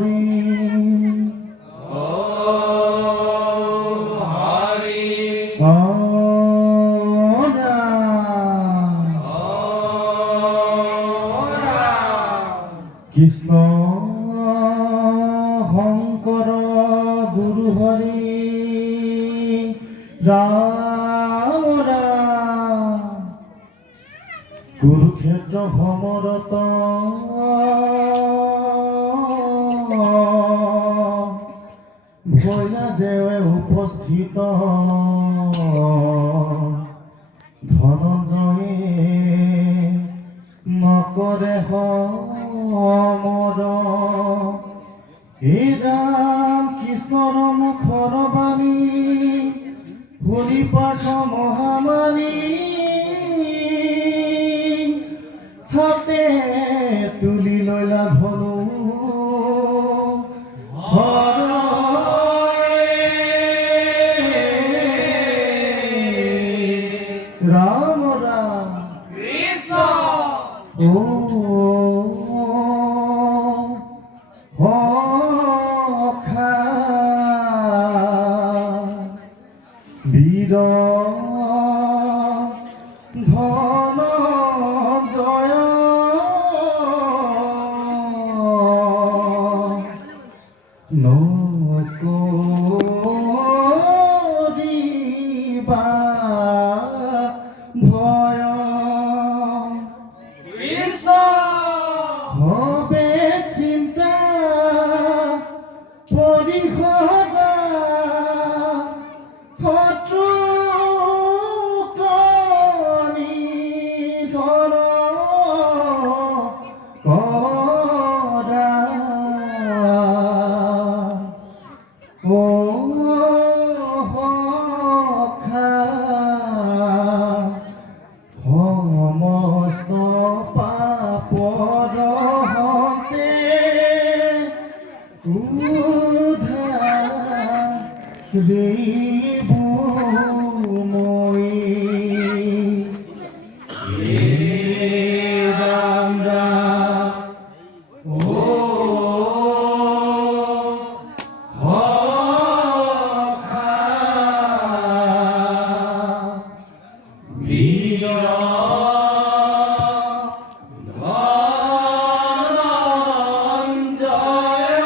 হৰি কৃষ্ণ শংকৰ গুৰু হৰি ৰাম ৰাম কুৰুক্ষেত্ৰ সমৰত ভৈলা জেৱে উপস্থিত ধনঞ্জয়ে নকৰে সমৰ হে ৰাম কৃষ্ণৰ মুখৰ বাণী শুনি পাঠ মহামাৰী হাতে তুলি লইলা ধনু রাম রাম কৃষ্ণ ও হখা বীর ধনঞ্জয় নকৰিবা ভয় কৃষ্ণ হবে চিন্তা পৰিসদা শত্ৰু কণি ধন কৰা ও সখা সমস্ত পাপৰ হন্তে উদ্ধাৰিব মই ৰাম ৰাম ও সখা বীৰ ধনঞ্জয়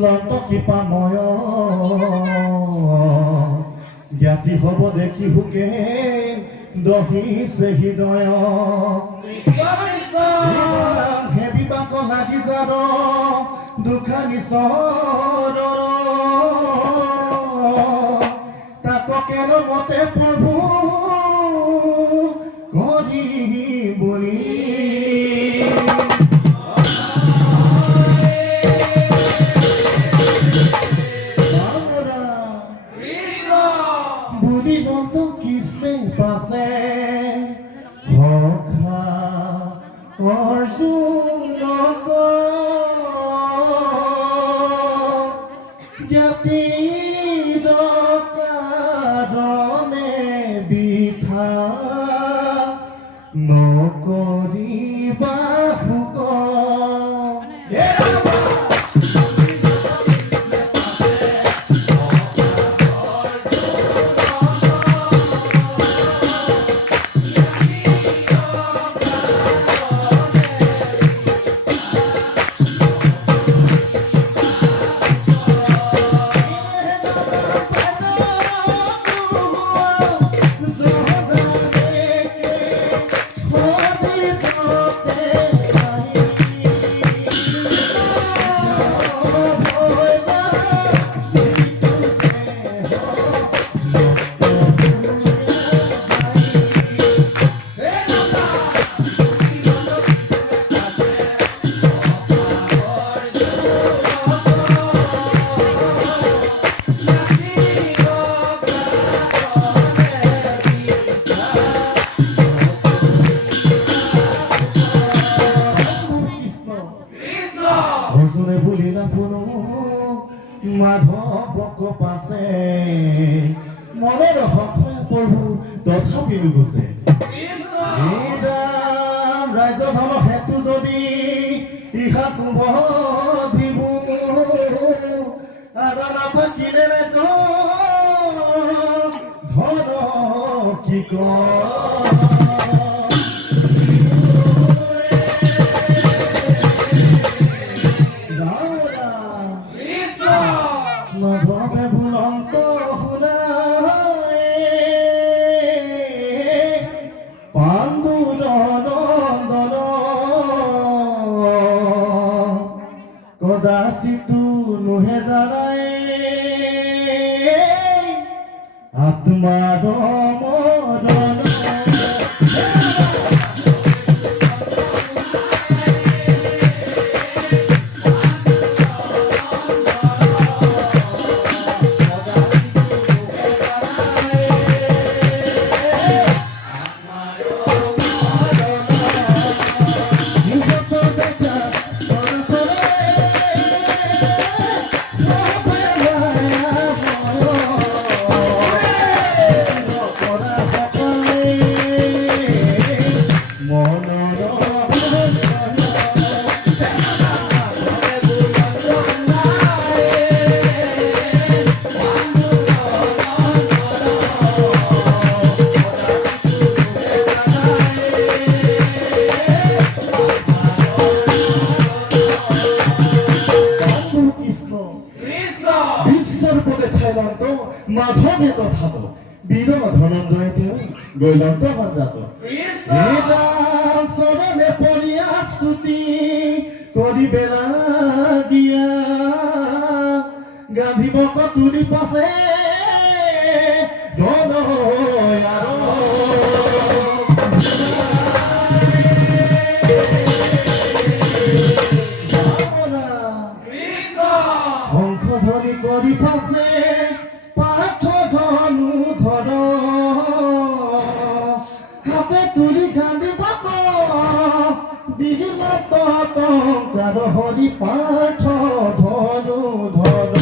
লন্ত কৃপাময় জ্ঞাতি হব দেখি হুকে দহিছে হৃদয় হেবিবাক লাগি যাৰ দুখা নিচৰ তাকে লগতে প্ৰভু কৰি বুলি বুড়িলত কৃষ্ণে পাছে হখা অৰ্জুন জ্ঞাতি কাৰণে বিধা নকৰিবা হুক অৰ্জুনে ভুলিলা পুনো মাধৱক পাছে মনৰ হখে প্ৰভু তথাপিও গৈছে ৰাজ্যধন হেতু যদি ইহা কুব দিব আৰু নাথাকিলে ৰাজ্য ধন কি মাধৱে বুলন্ত শুনাই পাণ্ডু নন্দন কদাচিতো নুহে জানাই আত্মাৰ মৰণ মাধৱে তথাপ বীৰ ধনঞ্জয় তেওঁ গৈলন্ত পঞ্জাত চৰণে পৰিয়া স্তুতি কৰি বেলা দিয়া গান্ধীবক তুলি পাছে ধন সংশোধনী কৰি পাছে পাৰ্থ ধনু ধৰ হাতে তুলি গান্ধীবক দিল টংকাৰ হৰি পাৰ্থ ধনু ধৰ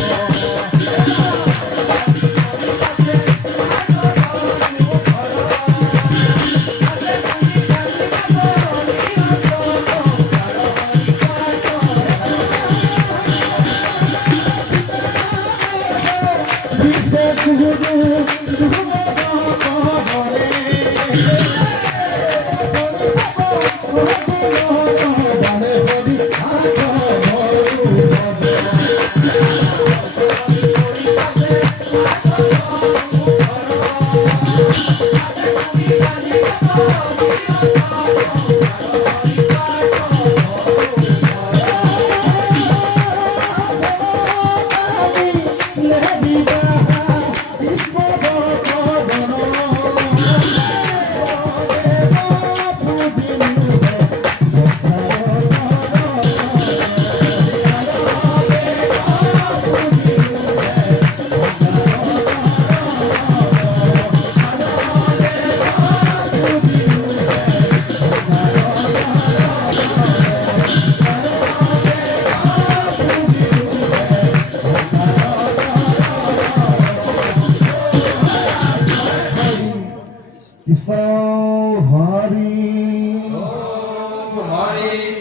কৃষ্ণ হৰি Om Hari